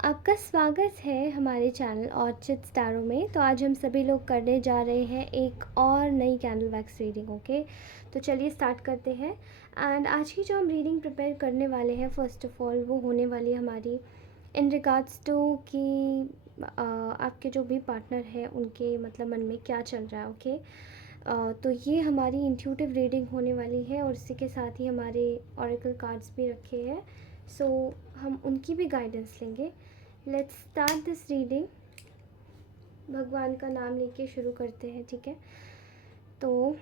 आपका स्वागत है हमारे चैनल ऑर्चिड स्टारों में। तो आज हम सभी लोग करने जा रहे हैं एक और नई कैंडल वैक्स रीडिंग। ओके, तो चलिए स्टार्ट करते हैं। एंड आज की जो हम रीडिंग प्रिपेयर करने वाले हैं, फर्स्ट ऑफ ऑल वो होने वाली है हमारी इन रिगार्ड्स टू कि आपके जो भी पार्टनर है उनके मतलब मन में क्या चल रहा है। ओके, तो ये हमारी इंट्यूटिव रीडिंग होने वाली है और इसी के साथ ही हमारे ऑरेकल कार्ड्स भी रखे हैं। सो हम उनकी भी गाइडेंस लेंगे। Let's start this reading. भगवान का नाम लेके शुरू करते हैं, ठीक है। तो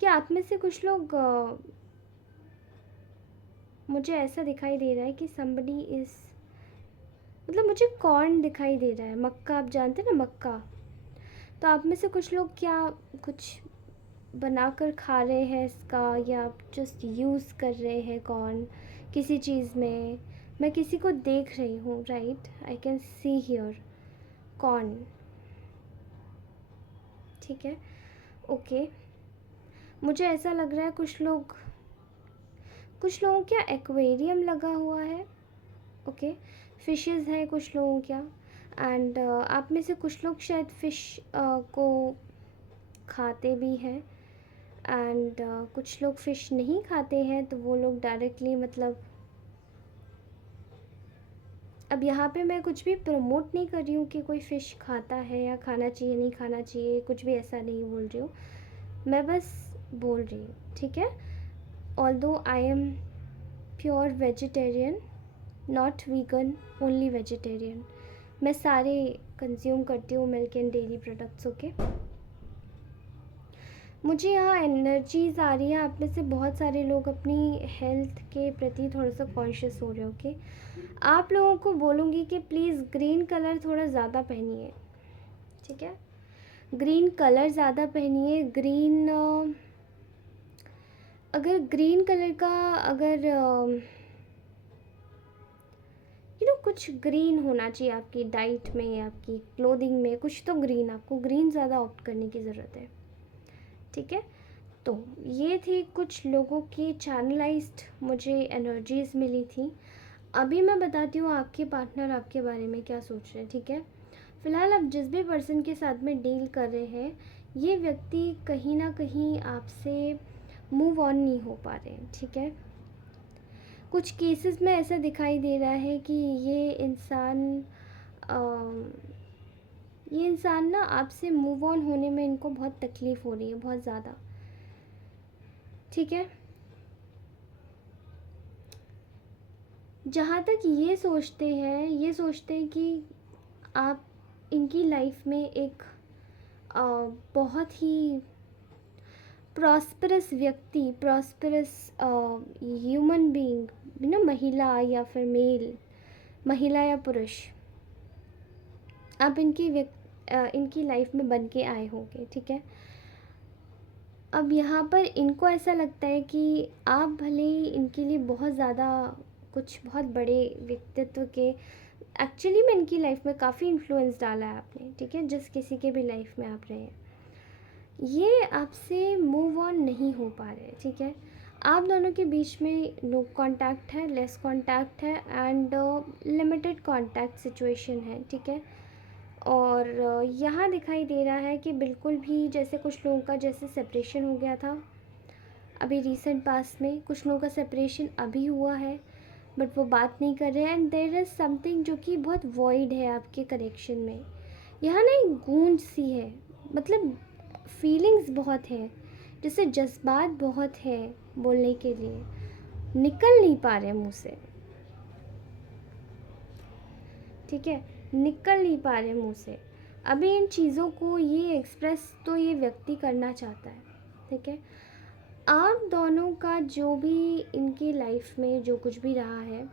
क्या आप में से कुछ लोग मुझे ऐसा दिखाई दे रहा है कि somebody इज़, मतलब मुझे कॉर्न दिखाई दे रहा है, मक्का, आप जानते हैं ना मक्का। तो आप में से कुछ लोग क्या कुछ बनाकर खा रहे हैं इसका, या आप जस्ट यूज़ कर रहे हैं कॉर्न किसी चीज़ में। मैं किसी को देख रही हूँ, right, I can see here corn, ठीक है। ओके, मुझे ऐसा लग रहा है कुछ लोगों क्या एक्वेरियम लगा हुआ है। ओके, फिशेस हैं कुछ लोगों क्या। एंड आप में से कुछ लोग शायद फ़िश को खाते भी हैं। एंड कुछ लोग फ़िश नहीं खाते हैं, तो वो लोग डायरेक्टली मतलब, अब यहाँ पे मैं कुछ भी प्रमोट नहीं कर रही हूँ कि कोई फ़िश खाता है या खाना चाहिए नहीं खाना चाहिए, कुछ भी ऐसा नहीं बोल रही हूँ। मैं बस बोल रही हूँ, ठीक है। Although I am pure vegetarian, not vegan, only vegetarian. मैं सारे कंज्यूम करती हूँ milk and dairy products. Okay, मुझे यहाँ एनर्जीज़ आ रही है, आप में से बहुत सारे लोग अपनी हेल्थ के प्रति थोड़ा सा कॉन्शियस हो रहे हो। ओके, आप लोगों को बोलूँगी कि प्लीज़ ग्रीन कलर थोड़ा ज़्यादा पहनिए, ठीक है। ग्रीन कलर ज़्यादा पहनिए। ग्रीन अगर ग्रीन कलर का अगर कुछ ग्रीन होना चाहिए आपकी डाइट में, आपकी क्लोथिंग में, कुछ तो ग्रीन, आपको ग्रीन ज़्यादा ऑप्ट करने की ज़रूरत है, ठीक है। तो ये थी कुछ लोगों की चैनलाइज्ड मुझे एनर्जीज़ मिली थी। अभी मैं बताती हूँ आपके पार्टनर आपके बारे में क्या सोच रहे हैं, ठीक है। फ़िलहाल आप जिस भी पर्सन के साथ में डील कर रहे हैं, ये व्यक्ति कहीं ना कहीं आपसे मूव ऑन नहीं हो पा रहे हैं, ठीक है। कुछ केसेस में ऐसा दिखाई दे रहा है कि ये इंसान ना आपसे मूव ऑन होने में इनको बहुत तकलीफ़ हो रही है, बहुत ज़्यादा, ठीक है। जहाँ तक ये सोचते हैं कि आप इनकी लाइफ में एक बहुत ही प्रॉस्परस व्यक्ति, प्रॉस्परस ह्यूमन बीइंग, महिला या फिर मेल, महिला या पुरुष, आप इनकी लाइफ में बन के आए होंगे, ठीक है। अब यहाँ पर इनको ऐसा लगता है कि आप भले ही इनके लिए बहुत ज़्यादा कुछ बहुत बड़े व्यक्तित्व के, एक्चुअली में इनकी लाइफ में काफ़ी इन्फ्लुएंस डाला है आपने, ठीक है, जिस किसी के भी लाइफ में आप रहे हैं, ये आपसे मूव ऑन नहीं हो पा रहे, ठीक है। आप दोनों के बीच में नो कांटेक्ट है, लेस कांटेक्ट है, एंड लिमिटेड कांटेक्ट सिचुएशन है, ठीक है। और यहाँ दिखाई दे रहा है कि बिल्कुल भी जैसे कुछ लोगों का जैसे सेपरेशन हो गया था अभी रिसेंट पास्ट में, कुछ लोगों का सेपरेशन अभी हुआ है बट वो बात नहीं कर रहे हैं। एंड देयर इज़ समथिंग जो कि बहुत वॉइड है आपके कनेक्शन में। यहाँ ना एक गूंज सी है, मतलब फीलिंग्स बहुत है, जैसे जज्बात बहुत है, बोलने के लिए निकल नहीं पा रहे मुँह से, ठीक है, निकल नहीं पा रहे मुँह से। अभी इन चीज़ों को ये एक्सप्रेस तो ये व्यक्ति करना चाहता है, ठीक है। आप दोनों का जो भी इनकी लाइफ में जो कुछ भी रहा है,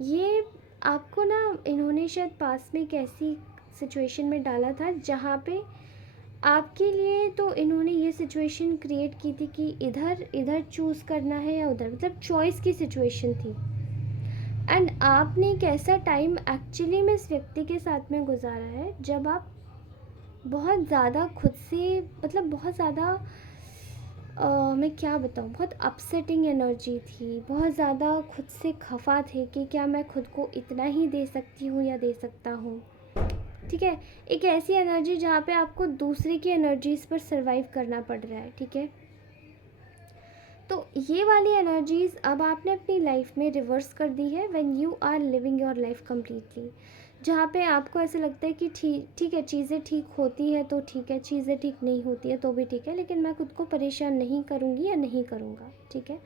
ये आपको ना इन्होंने शायद पास में एक ऐसी सिचुएशन में डाला था जहाँ पे आपके लिए तो इन्होंने ये सिचुएशन क्रिएट की थी कि इधर इधर चूज़ करना है या उधर, मतलब चॉइस की सिचुएशन थी। एंड आपने एक ऐसा टाइम एक्चुअली में इस व्यक्ति के साथ में गुजारा है जब आप बहुत ज़्यादा खुद से, मतलब बहुत ज़्यादा मैं क्या बताऊँ, बहुत अपसेटिंग एनर्जी थी, बहुत ज़्यादा खुद से खफा थे कि क्या मैं खुद को इतना ही दे सकती हूँ या दे सकता हूँ। ठीक है, एक ऐसी एनर्जी जहाँ पे आपको दूसरे की एनर्जीज़ पर सर्वाइव करना पड़ रहा है। ठीक है, तो ये वाली एनर्जीज़ अब आपने अपनी लाइफ में रिवर्स कर दी है when you are living your life completely, जहाँ पे आपको ऐसा लगता है कि ठीक है, चीज़ें ठीक होती है तो ठीक है, चीज़ें ठीक नहीं होती है तो भी ठीक है, लेकिन मैं खुद को परेशान नहीं करूँगी या नहीं करूँगा। ठीक है,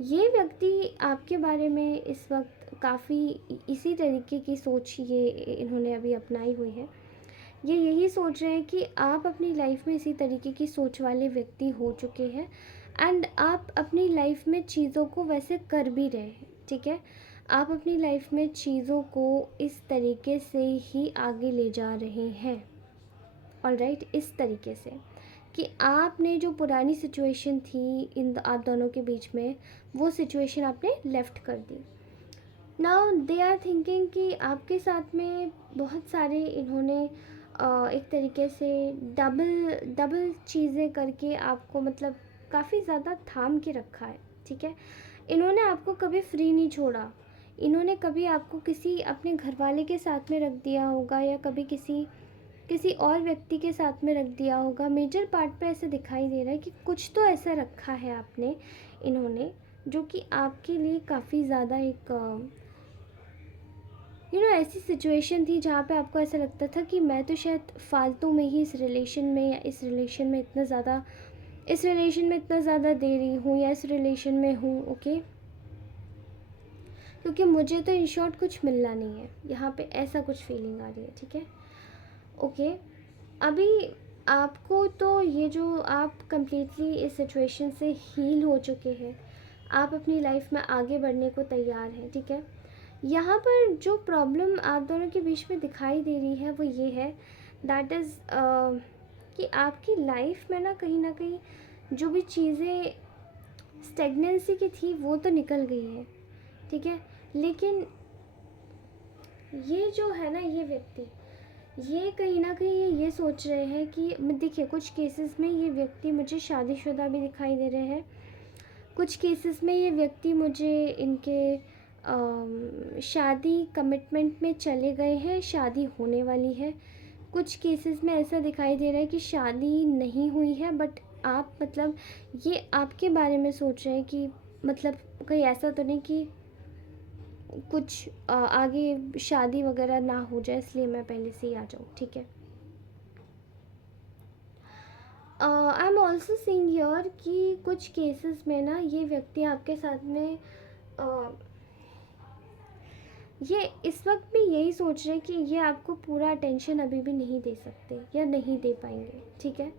ये व्यक्ति आपके बारे में इस वक्त काफ़ी इसी तरीके की सोच ये इन्होंने अभी अपनाई हुई है। ये यही सोच रहे हैं कि आप अपनी लाइफ में इसी तरीके की सोच वाले व्यक्ति हो चुके हैं एंड आप अपनी लाइफ में चीज़ों को वैसे कर भी रहे हैं। ठीक है, आप अपनी लाइफ में चीज़ों को इस तरीके से ही आगे ले जा रहे हैं। ऑलराइट, इस तरीके से कि आपने जो पुरानी सिचुएशन थी आप दोनों के बीच में, वो सिचुएशन आपने लेफ़्ट कर दी। नाउ दे आर थिंकिंग कि आपके साथ में बहुत सारे इन्होंने एक तरीके से डबल डबल चीज़ें करके आपको मतलब काफ़ी ज़्यादा थाम के रखा है। ठीक है, इन्होंने आपको कभी फ्री नहीं छोड़ा, इन्होंने कभी आपको किसी अपने घर वाले के साथ में रख दिया होगा या कभी किसी किसी और व्यक्ति के साथ में रख दिया होगा। मेजर पार्ट पे ऐसे दिखाई दे रहा है कि कुछ तो ऐसा रखा है आपने, इन्होंने, जो कि आपके लिए काफ़ी ज़्यादा एक ऐसी सिचुएशन थी जहाँ पे आपको ऐसा लगता था कि मैं तो शायद फालतू में ही इस रिलेशन में या इस रिलेशन में इतना ज़्यादा दे रही हूँ या इस रिलेशन में हूँ। ओके, क्योंकि मुझे तो इन शॉर्ट कुछ मिलना नहीं है यहाँ पे, ऐसा कुछ फीलिंग आ रही है। ठीक है, ओके, अभी आपको तो ये जो आप कंप्लीटली इस सिचुएशन से हील हो चुके हैं, आप अपनी लाइफ में आगे बढ़ने को तैयार हैं। ठीक है, यहाँ पर जो प्रॉब्लम आप दोनों के बीच में दिखाई दे रही है वो ये है, दैट इज़ कि आपकी लाइफ में ना कहीं जो भी चीज़ें स्टेगनेंसी की थी वो तो निकल गई है। ठीक है, लेकिन ये जो है ना, ये व्यक्ति, ये कहीं ना कहीं ये सोच रहे हैं कि देखिए, कुछ केसेस में ये व्यक्ति मुझे शादीशुदा भी दिखाई दे रहे हैं, कुछ केसेस में ये व्यक्ति मुझे इनके शादी कमिटमेंट में चले गए हैं, शादी होने वाली है। कुछ केसेस में ऐसा दिखाई दे रहा है कि शादी नहीं हुई है, बट आप मतलब ये आपके बारे में सोच रहे हैं कि मतलब कहीं ऐसा तो नहीं कि कुछ आगे शादी वगैरह ना हो जाए, इसलिए मैं पहले से ही आ जाऊँ। ठीक है, I am also seeing here कि कुछ केसेस में ना ये व्यक्ति आपके साथ में ये इस वक्त भी यही सोच रहे हैं कि ये आपको पूरा अटेंशन अभी भी नहीं दे सकते या नहीं दे पाएंगे। ठीक है,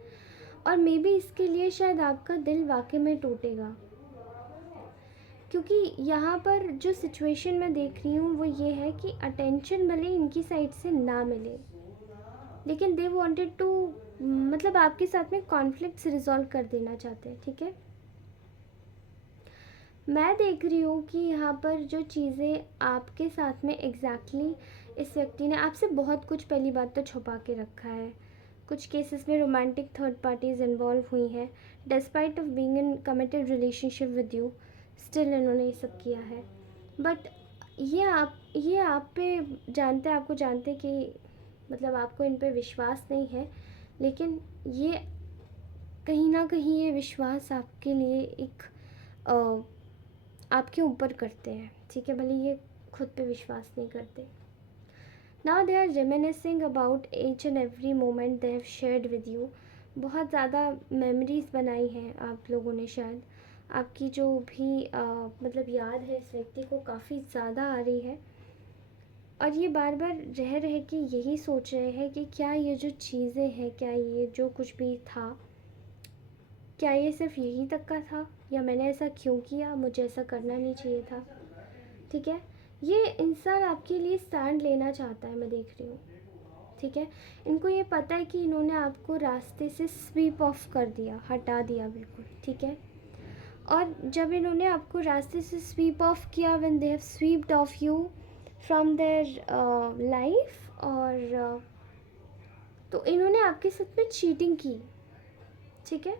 और मे बी इसके लिए शायद आपका दिल वाकई में टूटेगा, क्योंकि यहाँ पर जो सिचुएशन मैं देख रही हूँ वो ये है कि अटेंशन भले इनकी साइड से ना मिले, लेकिन दे वांटेड टू मतलब आपके साथ में कॉन्फ्लिक्ट्स रिजॉल्व कर देना चाहते हैं। ठीक है, मैं देख रही हूँ कि यहाँ पर जो चीज़ें आपके साथ में इस व्यक्ति ने आपसे बहुत कुछ पहली बात तो छुपा के रखा है। कुछ केसेस में रोमांटिक थर्ड पार्टीज इन्वॉल्व हुई हैं, despite of being in committed relationship with you, still इन्होंने ये सब किया है। बट ये आप पे आपको जानते कि मतलब आपको इन पे विश्वास नहीं है, लेकिन ये कहीं ना कहीं ये विश्वास आपके लिए एक आपके ऊपर करते हैं। ठीक है, भले ये खुद पे विश्वास नहीं करते। Now they are reminiscing about each and every moment they have shared with you. बहुत ज़्यादा मेमोरीज बनाई हैं आप लोगों ने, शायद आपकी जो भी मतलब याद है इस व्यक्ति को काफ़ी ज़्यादा आ रही है, और ये बार बार रह रहे कि यही सोच रहे हैं कि क्या ये जो चीज़ें हैं, क्या ये जो कुछ भी था, क्या ये सिर्फ यहीं तक का था, या मैंने ऐसा क्यों किया, मुझे ऐसा करना नहीं चाहिए था। ठीक है, ये इंसान आपके लिए स्टैंड लेना चाहता है, मैं देख रही हूँ। ठीक है, इनको ये पता है कि इन्होंने आपको रास्ते से स्वीप ऑफ कर दिया, हटा दिया बिल्कुल। ठीक है, और जब इन्होंने आपको रास्ते से स्वीप ऑफ किया, when they have swept of you from their life, और तो इन्होंने आपके साथ में चीटिंग की। ठीक है,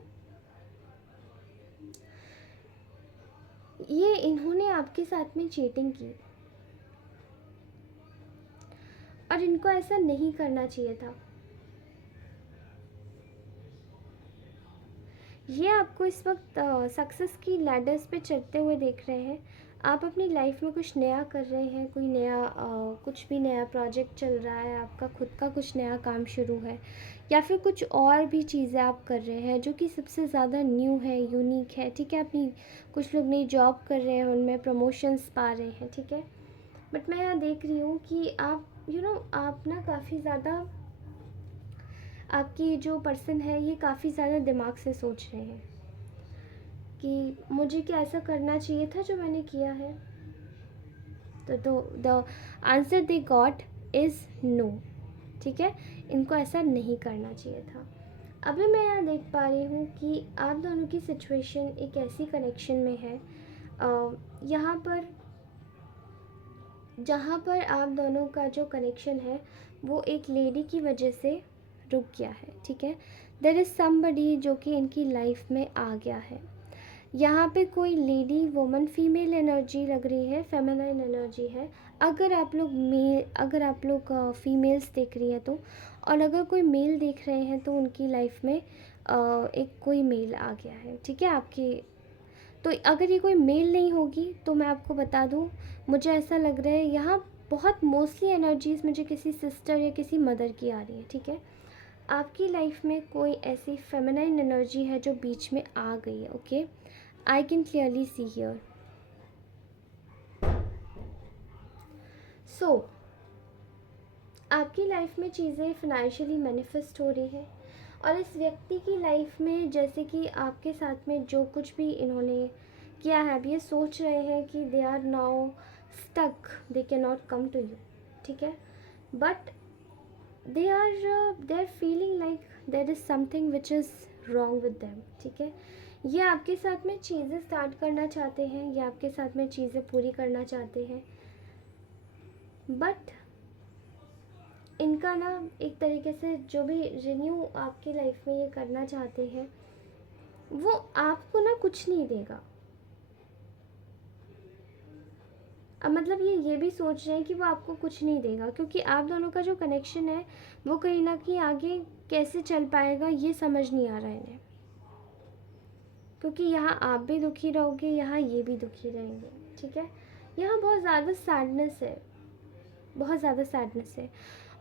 ये इन्होंने आपके साथ में चीटिंग की और इनको ऐसा नहीं करना चाहिए था। ये आपको इस वक्त सक्सेस की लैडर्स पे चढ़ते हुए देख रहे हैं। आप अपनी लाइफ में कुछ नया कर रहे हैं, कोई नया कुछ भी नया प्रोजेक्ट चल रहा है, आपका खुद का कुछ नया काम शुरू है, या फिर कुछ और भी चीज़ें आप कर रहे हैं जो कि सबसे ज़्यादा न्यू है, यूनिक है, ठीक है। अपनी कुछ लोग नई जॉब कर रहे हैं, उनमें प्रमोशंस पा रहे हैं, ठीक है। बट मैं यहाँ देख रही हूँ कि आप आप ना काफ़ी ज़्यादा, आपकी जो पर्सन है ये काफ़ी ज़्यादा दिमाग से सोच रहे हैं कि मुझे क्या ऐसा करना चाहिए था जो मैंने किया है। तो the answer they got is no, ठीक है। इनको ऐसा नहीं करना चाहिए था। अभी मैं यहाँ देख पा रही हूँ कि आप दोनों की सिचुएशन एक ऐसी कनेक्शन में है यहाँ पर जहाँ पर आप दोनों का जो कनेक्शन है वो एक लेडी की वजह से रुक गया है, ठीक है। देयर इज़ समबडी जो कि इनकी लाइफ में आ गया है। यहाँ पे कोई लेडी, वुमन, फीमेल एनर्जी लग रही है, फेमिनाइन एनर्जी है। अगर आप लोग फीमेल्स देख रही है तो, और अगर कोई मेल देख रहे हैं तो उनकी लाइफ में एक कोई मेल आ गया है, ठीक है आपके। तो अगर ये कोई मेल नहीं होगी तो मैं आपको बता दूँ, मुझे ऐसा लग रहा है यहाँ बहुत मोस्टली एनर्जीज़ मुझे किसी सिस्टर या किसी मदर की आ रही है, ठीक है। आपकी लाइफ में कोई ऐसी फेमिनाइन एनर्जी है जो बीच में आ गई है, okay. I can clearly see here. So आपकी लाइफ में चीज़ें फिनेंशियली मैनिफेस्ट हो रही हैं, और इस व्यक्ति की लाइफ में जैसे कि आपके साथ में जो कुछ भी इन्होंने किया है, अब ये सोच रहे हैं कि they are now stuck, they can not come to you, ठीक है। But they are feeling like there is something which is wrong with them, ठीक है। ये आपके साथ में चीज़ें स्टार्ट करना चाहते हैं, ये आपके साथ में चीज़ें पूरी करना चाहते हैं, बट इनका ना एक तरीके से जो भी रिन्यू आपकी लाइफ में ये करना चाहते हैं वो आपको ना कुछ नहीं देगा। अब मतलब ये भी सोच रहे हैं कि वो आपको कुछ नहीं देगा, क्योंकि आप दोनों का जो कनेक्शन है वो कहीं ना कहीं आगे कैसे चल पाएगा ये समझ नहीं आ रहा है इन्हें, क्योंकि यहाँ आप भी दुखी रहोगे, यहाँ ये भी दुखी रहेंगे, ठीक है। यहाँ बहुत ज़्यादा सैडनेस है, बहुत ज़्यादा सैडनेस है।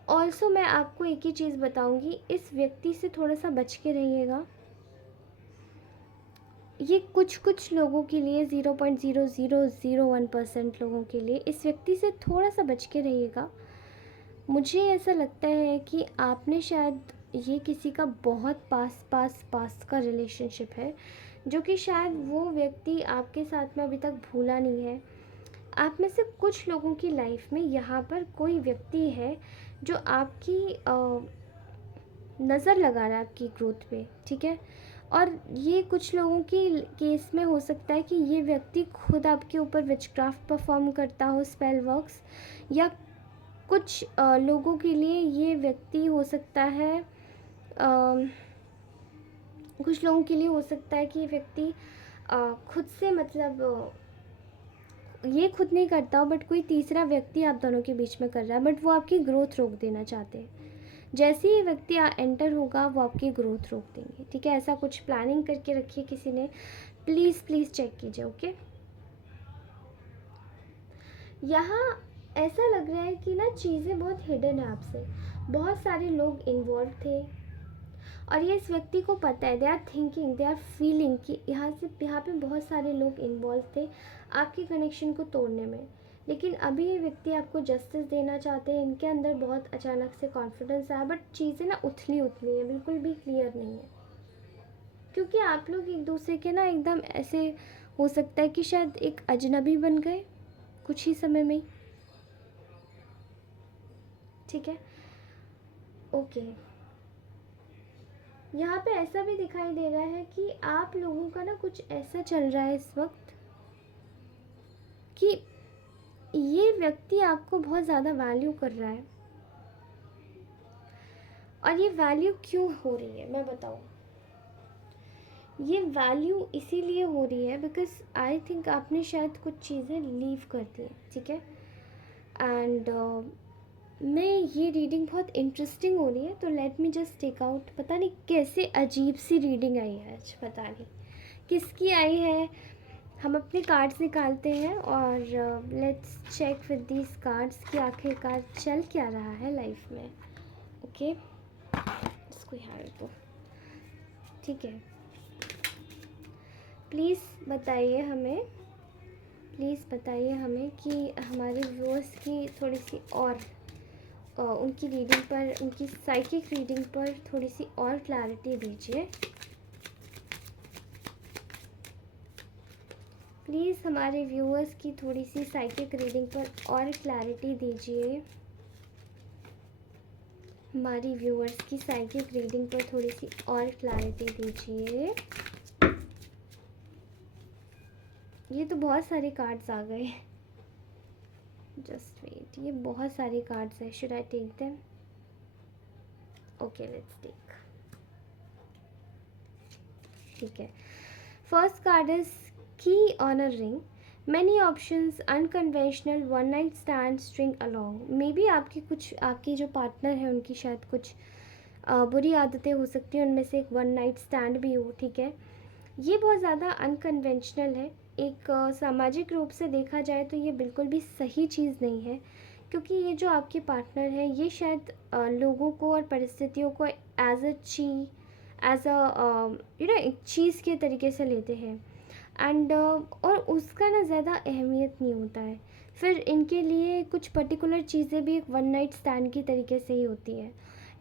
ऑल्सो मैं आपको एक ही चीज़ बताऊंगी, इस व्यक्ति से थोड़ा सा बच के रहिएगा। ये कुछ लोगों के लिए 0.0001% लोगों के लिए इस व्यक्ति से थोड़ा सा बच के रहिएगा। मुझे ऐसा लगता है कि आपने शायद, ये किसी का बहुत पास का रिलेशनशिप है जो कि शायद वो व्यक्ति आपके साथ में अभी तक भूला नहीं है। आप में से कुछ लोगों की लाइफ में यहाँ पर कोई व्यक्ति है जो आपकी नज़र लगा रहा है आपकी ग्रोथ पे, ठीक है। और ये कुछ लोगों की केस में हो सकता है कि ये व्यक्ति खुद आपके ऊपर विचक्राफ्ट परफॉर्म करता हो, स्पेल वर्क्स, या कुछ लोगों के लिए ये व्यक्ति हो सकता है, कुछ लोगों के लिए हो सकता है कि ये व्यक्ति खुद से, मतलब ये खुद नहीं करता हो बट कोई तीसरा व्यक्ति आप दोनों के बीच में कर रहा है, बट वो आपकी ग्रोथ रोक देना चाहते हैं। जैसे ही ये व्यक्ति एंटर होगा वो आपकी ग्रोथ रोक देंगे, ठीक है। ऐसा कुछ प्लानिंग करके रखिए किसी ने, प्लीज़ चेक कीजिए, ओके। यहाँ ऐसा लग रहा है कि ना चीज़ें बहुत हिडन है आपसे, बहुत सारे लोग इन्वॉल्व थे, और ये इस व्यक्ति को पता है, they are thinking, they are feeling कि यहाँ पे बहुत सारे लोग इन्वॉल्व थे आपके कनेक्शन को तोड़ने में। लेकिन अभी ये व्यक्ति आपको जस्टिस देना चाहते हैं, इनके अंदर बहुत अचानक से कॉन्फिडेंस आया, बट चीज़ें ना उथली है, बिल्कुल भी क्लियर नहीं है, क्योंकि आप लोग एक दूसरे के ना एकदम ऐसे, हो सकता है कि शायद एक अजनबी बन गए कुछ ही समय में ही, ठीक है, ओके। यहाँ पे ऐसा भी दिखाई दे रहा है कि आप लोगों का ना कुछ ऐसा चल रहा है इस वक्त कि ये व्यक्ति आपको बहुत ज़्यादा वैल्यू कर रहा है, और ये वैल्यू क्यों हो रही है मैं बताऊँ। ये वैल्यू इसीलिए हो रही है बिकॉज आई थिंक आपने शायद कुछ चीज़ें लीव कर दी हैं, ठीक है। एंड मैं ये रीडिंग बहुत इंटरेस्टिंग हो रही है, तो let me just take out. पता नहीं कैसे अजीब सी रीडिंग आई है आज, पता नहीं किसकी आई है। हम अपने कार्ड्स निकालते हैं और let's check with these cards कि आखिरकार चल क्या रहा है लाइफ में। ओके, इसको यहाँ रखो, ठीक है। प्लीज़ बताइए हमें कि हमारे व्यूअर्स की थोड़ी सी और उनकी रीडिंग पर, उनकी साइकिक रीडिंग पर थोड़ी सी और क्लैरिटी दीजिए। प्लीज़ हमारे व्यूअर्स की थोड़ी सी साइकिक रीडिंग पर और क्लैरिटी दीजिए। हमारी व्यूअर्स की साइकिक रीडिंग पर थोड़ी सी और क्लैरिटी दीजिए। ये तो बहुत सारे कार्ड्स आ गए, जस्ट वेट, ये बहुत सारे कार्ड्स हैं। Should I take them? Okay, let's take, ठीक है। First card is key on a ring, many options, unconventional, one night stand, string along. Maybe आपकी जो पार्टनर है उनकी शायद कुछ बुरी आदतें हो सकती हैं, उनमें से एक वन नाइट स्टैंड भी हो, ठीक है। ये बहुत ज़्यादा अनकन्वेंशनल है। एक सामाजिक रूप से देखा जाए तो ये बिल्कुल भी सही चीज़ नहीं है, क्योंकि ये जो आपके पार्टनर है ये शायद लोगों को और परिस्थितियों को एज अ एक चीज़ के तरीके से लेते हैं। एंड और उसका ना ज़्यादा अहमियत नहीं होता है। फिर इनके लिए कुछ पर्टिकुलर चीज़ें भी एक वन नाइट स्टैंड की तरीके से ही होती है।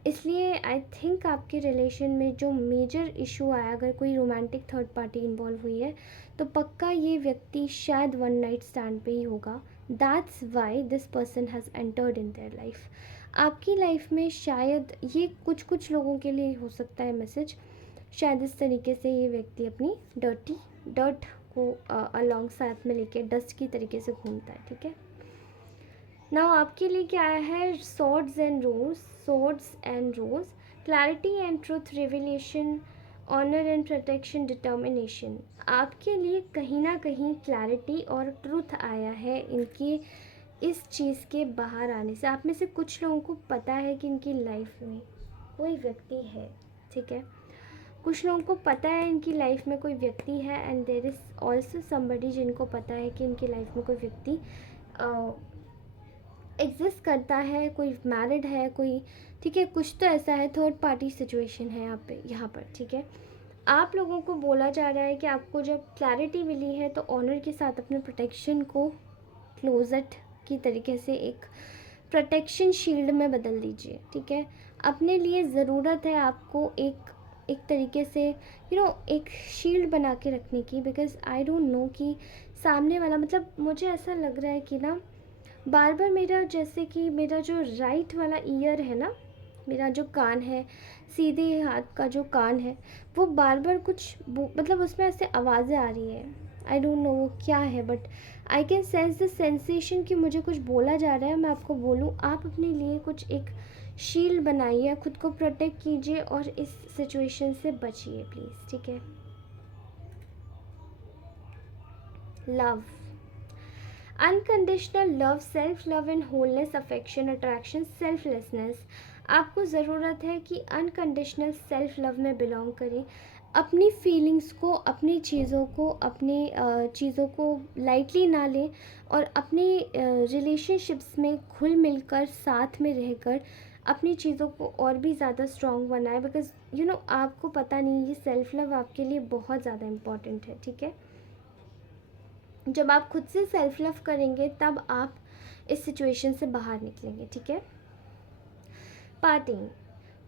इसलिए आई थिंक आपके रिलेशन में जो मेजर इशू आया, अगर कोई रोमांटिक थर्ड पार्टी इन्वॉल्व हुई है, तो पक्का ये व्यक्ति शायद वन नाइट स्टैंड पे ही होगा। That's why this person has entered in their life. आपकी लाइफ में शायद ये कुछ लोगों के लिए हो सकता है मैसेज। शायद इस तरीके से ये व्यक्ति अपनी डर्ट को अलॉन्ग साथ में लेके डस्ट की तरीके से घूमता है, ठीक है। नाउ आपके लिए क्या है? Swords and rose, clarity and truth, revelation, honour and protection, determination. आपके लिए कहीं ना कहीं क्लैरिटी और ट्रुथ आया है इनकी इस चीज़ के बाहर आने से। आप में से कुछ लोगों को पता है कि इनकी लाइफ में कोई व्यक्ति है, ठीक है। कुछ लोगों को पता है इनकी लाइफ में कोई व्यक्ति है, and there is also somebody जिनको पता है कि इनकी लाइफ में कोई व्यक्ति एग्जिस्ट करता है, कोई मैरिड है, कोई, ठीक है, कुछ तो ऐसा है, थर्ड पार्टी सिचुएशन है यहाँ पर, ठीक है। आप लोगों को बोला जा रहा है कि आपको जब क्लैरिटी मिली है तो ऑनर के साथ अपने प्रोटेक्शन को क्लोजट की तरीके से एक प्रोटेक्शन शील्ड में बदल दीजिए, ठीक है। अपने लिए ज़रूरत है आपको एक तरीके से एक शील्ड बना के रखने की, बिकॉज आई डोंट नो कि सामने वाला, मतलब मुझे ऐसा लग रहा है कि ना बार बार मेरा, जैसे कि मेरा जो राइट वाला ईयर है ना, मेरा जो कान है, सीधे हाथ का जो कान है, वो बार बार मतलब उसमें ऐसे आवाज़ें आ रही है। आई डोंट नो वो क्या है, but I can sense the sensation कि मुझे कुछ बोला जा रहा है। मैं आपको बोलूँ, आप अपने लिए कुछ एक शील्ड बनाइए, खुद को प्रोटेक्ट कीजिए और इस सिचुएशन से बचिए प्लीज़, ठीक है। Love, unconditional love, self love and wholeness, affection, attraction, selflessness. आपको ज़रूरत है कि अनकंडीशनल सेल्फ लव में बिलोंग करें। अपनी फीलिंग्स को, अपनी चीज़ों को लाइटली ना लें, और अपने रिलेशनशिप्स में घुल मिलकर साथ में रहकर अपनी चीज़ों को और भी ज़्यादा स्ट्रॉन्ग बनाएं, बिकॉज आपको पता नहीं, ये सेल्फ लव आपके लिए बहुत ज़्यादा इम्पॉर्टेंट है, ठीक है। जब आप खुद से सेल्फ लव करेंगे तब आप इस सिचुएशन से बाहर निकलेंगे, ठीक है। Partying,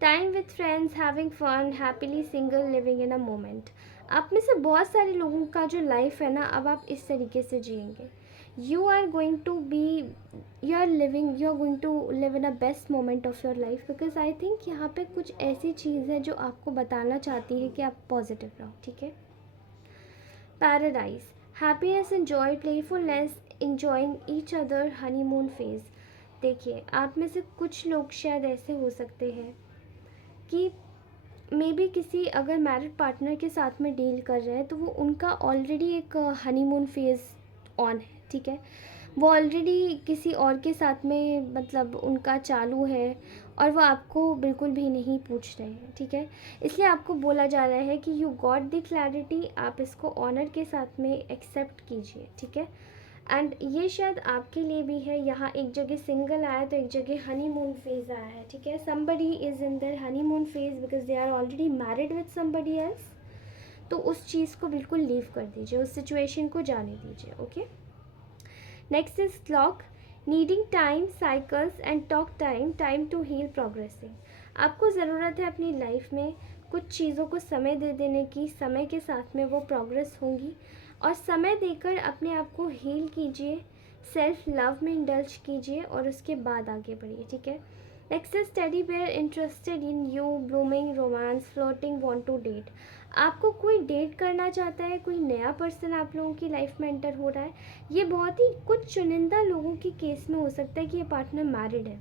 time with friends, having fun, happily single, living in a moment. आप में से बहुत सारे लोगों का जो लाइफ है ना, अब आप इस तरीके से जिएंगे। You are going to live in a best moment of your life, because I think यहाँ पे कुछ ऐसी चीज़ है जो आपको बताना चाहती है कि आप पॉजिटिव रहो, ठीक है। Paradise, happiness and Joy, playfulness, enjoying each other, honeymoon phase। देखिए, आप में से कुछ लोग शायद ऐसे हो सकते हैं कि मे बी किसी अगर मैरिड पार्टनर के साथ में डील कर रहे हैं तो वो उनका ऑलरेडी एक हनीमून फेज़ ऑन है, ठीक है। वो ऑलरेडी किसी और के साथ में मतलब उनका चालू है और वो आपको बिल्कुल भी नहीं पूछ रहे हैं, ठीक है। इसलिए आपको बोला जा रहा है कि यू गॉट द क्लैरिटी, आप इसको ऑनर के साथ में एक्सेप्ट कीजिए, ठीक है। एंड ये शायद आपके लिए भी है। यहाँ एक जगह सिंगल आया तो एक जगह हनीमून फेज़ आया है, ठीक है। Somebody is in their honeymoon phase because they are already married with somebody else. तो उस चीज़ को बिल्कुल लीव कर दीजिए, उस सिचुएशन को जाने दीजिए, okay. Next is clock, needing time, cycles and talk time to heal, progressing. आपको ज़रूरत है अपनी लाइफ में कुछ चीज़ों को समय दे देने की, समय के साथ में वो प्रोग्रेस होंगी और समय देकर अपने आप को हील कीजिए, सेल्फ लव में इंडल्ज कीजिए और उसके बाद आगे बढ़िए, ठीक है। Next is teddy bear, interested in you, blooming, romance, floating, want to date. आपको कोई डेट करना चाहता है, कोई नया पर्सन आप लोगों की लाइफ में एंटर हो रहा है। ये बहुत ही कुछ चुनिंदा लोगों के केस में हो सकता है कि ये पार्टनर मैरिड है।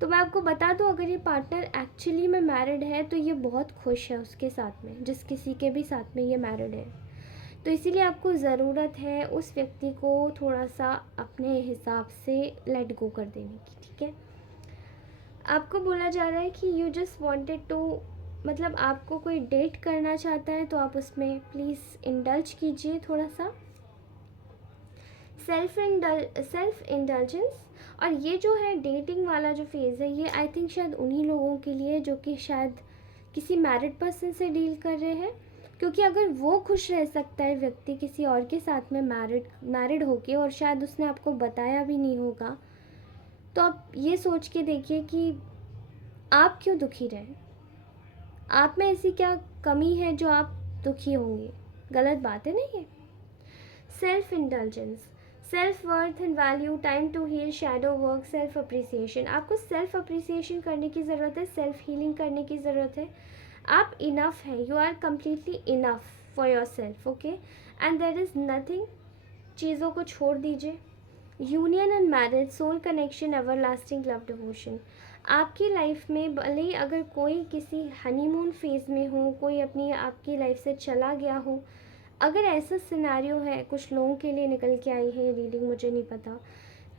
तो मैं आपको बता दूं, अगर ये पार्टनर एक्चुअली में मैरिड है तो ये बहुत खुश है उसके साथ में, जिस किसी के भी साथ में ये मैरिड है। तो इसीलिए आपको ज़रूरत है उस व्यक्ति को थोड़ा सा अपने हिसाब से लेट गो कर देने की, ठीक है। आपको बोला जा रहा है कि यू जस्ट वांटेड टू, मतलब आपको कोई डेट करना चाहता है तो आप उसमें प्लीज़ इंडल्ज कीजिए थोड़ा सा, सेल्फ इंडल्जेंस। और ये जो है डेटिंग वाला जो फेज़ है, ये आई थिंक शायद उन्हीं लोगों के लिए जो कि शायद किसी मैरिड पर्सन से डील कर रहे हैं। क्योंकि अगर वो खुश रह सकता है व्यक्ति किसी और के साथ में मैरिड होके और शायद उसने आपको बताया भी नहीं होगा, तो आप ये सोच के देखिए कि आप क्यों दुखी रहें। आप में ऐसी क्या कमी है जो आप दुखी होंगे? गलत बात है ना ये। Self indulgence, self worth and value, time to heal, shadow work, self appreciation. आपको सेल्फ अप्रिसिएशन करने की ज़रूरत है, सेल्फ हीलिंग करने की ज़रूरत है। आप इनफ है, you are completely enough for yourself, okay. And there is nothing, चीज़ों को छोड़ दीजिए। Union and marriage, soul connection, everlasting love, devotion. आपकी लाइफ में भले ही अगर कोई किसी हनीमून फेज़ में हो, कोई अपनी आपकी लाइफ से चला गया हो, अगर ऐसा सिनेरियो है, कुछ लोगों के लिए निकल के आई है रीडिंग, मुझे नहीं पता,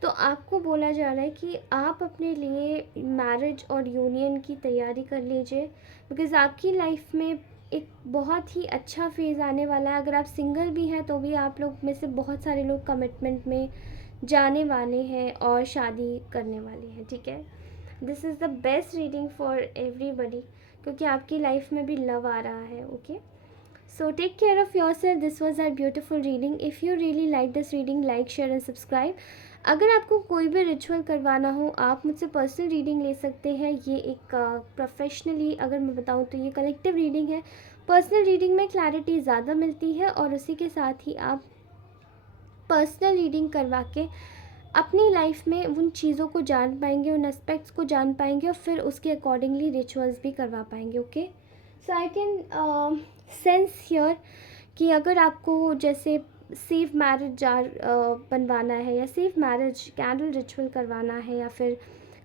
तो आपको बोला जा रहा है कि आप अपने लिए मैरिज और यूनियन की तैयारी कर लीजिए। बिकॉज़ आपकी लाइफ में एक बहुत ही अच्छा फेज़ आने वाला है। अगर आप सिंगल भी हैं तो भी आप लोग में से बहुत सारे लोग कमिटमेंट में जाने वाले हैं और शादी करने वाले हैं, ठीक है। This is the best reading for everybody, क्योंकि आपकी लाइफ में भी लव आ रहा है, okay. So take care of yourself. This was our beautiful reading. If you really like this reading, like, share and subscribe. अगर आपको कोई भी रिचुअल करवाना हो, आप मुझसे पर्सनल रीडिंग ले सकते हैं। ये एक प्रोफेशनली अगर मैं बताऊँ तो ये कलेक्टिव रीडिंग है। पर्सनल रीडिंग में क्लैरिटी ज़्यादा मिलती है और उसी के साथ ही आप पर्सनल रीडिंग करवा के अपनी लाइफ में उन चीज़ों को जान पाएंगे, उन एस्पेक्ट्स को जान पाएंगे और फिर उसके अकॉर्डिंगली रिचुअल्स भी करवा पाएंगे, okay. So I can sense here कि अगर आपको जैसे सेफ मैरिज जार बनवाना है या सेफ मैरिज कैंडल रिचुअल करवाना है या फिर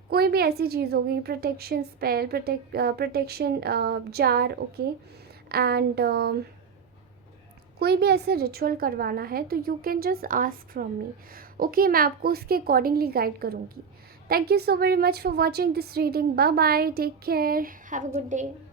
कोई भी ऐसी चीज़ होगी, protection spell, protection jar, okay, and कोई भी ऐसा रिचुअल करवाना है तो you can just ask from me, okay. मैं आपको उसके अकॉर्डिंगली गाइड करूँगी। Thank you so very much for watching this reading. Bye bye, take care, have a good day.